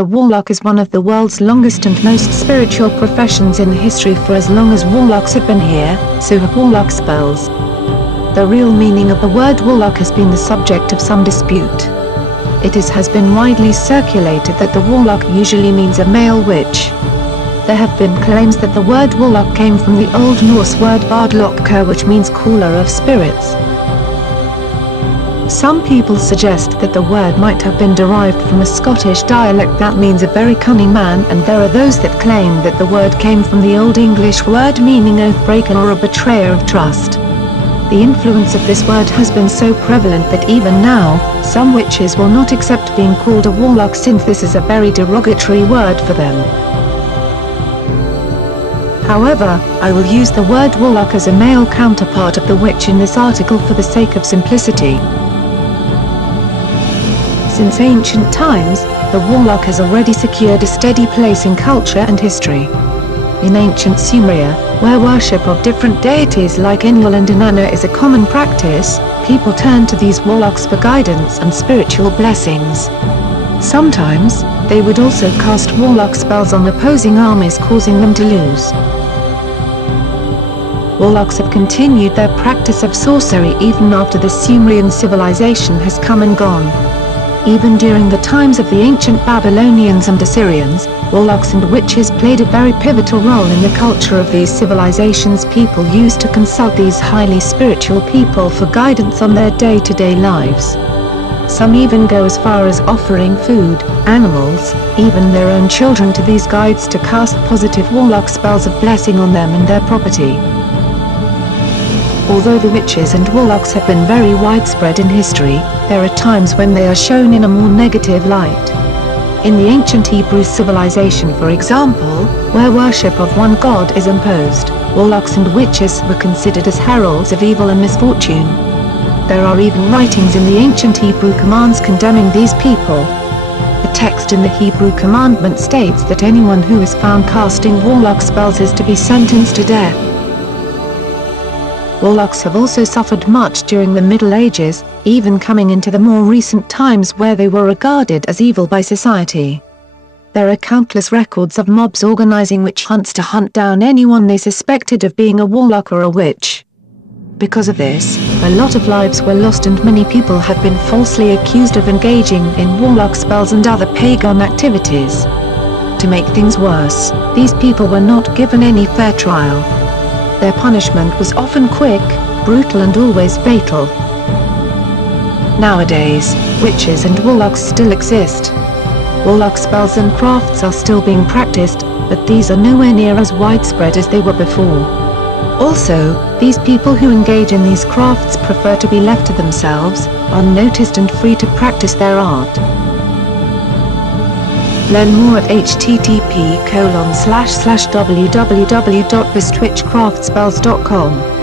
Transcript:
The Warlock is one of the world's longest and most spiritual professions in history. For as long as Warlocks have been here, so have Warlock Spells. The real meaning of the word Warlock has been the subject of some dispute. It has been widely circulated that the Warlock usually means a male witch. There have been claims that the word Warlock came from the Old Norse word bardlokkr, which means caller of spirits. Some people suggest that the word might have been derived from a Scottish dialect that means a very cunning man, and there are those that claim that the word came from the Old English word meaning oath-breaker or a betrayer of trust. The influence of this word has been so prevalent that even now, some witches will not accept being called a warlock since this is a very derogatory word for them. However, I will use the word warlock as a male counterpart of the witch in this article for the sake of simplicity. Since ancient times, the warlock has already secured a steady place in culture and history. In ancient Sumeria, where worship of different deities like Enlil and Inanna is a common practice, people turned to these warlocks for guidance and spiritual blessings. Sometimes, they would also cast warlock spells on opposing armies, causing them to lose. Warlocks have continued their practice of sorcery even after the Sumerian civilization has come and gone. Even during the times of the ancient Babylonians and Assyrians, warlocks and witches played a very pivotal role in the culture of these civilizations. People used to consult these highly spiritual people for guidance on their day-to-day lives. Some even go as far as offering food, animals, even their own children to these guides to cast positive warlock spells of blessing on them and their property. Although the witches and warlocks have been very widespread in history, there are times when they are shown in a more negative light. In the ancient Hebrew civilization, for example, where worship of one god is imposed, warlocks and witches were considered as heralds of evil and misfortune. There are even writings in the ancient Hebrew commands condemning these people. The text in the Hebrew commandment states that anyone who is found casting warlock spells is to be sentenced to death. Warlocks have also suffered much during the Middle Ages, even coming into the more recent times where they were regarded as evil by society. There are countless records of mobs organizing witch hunts to hunt down anyone they suspected of being a warlock or a witch. Because of this, a lot of lives were lost and many people have been falsely accused of engaging in warlock spells and other pagan activities. To make things worse, these people were not given any fair trial. Their punishment was often quick, brutal and always fatal. Nowadays, witches and warlocks still exist. Warlock spells and crafts are still being practiced, but these are nowhere near as widespread as they were before. Also, these people who engage in these crafts prefer to be left to themselves, unnoticed and free to practice their art. Learn more at http://www.bestwitchcraftspells.com.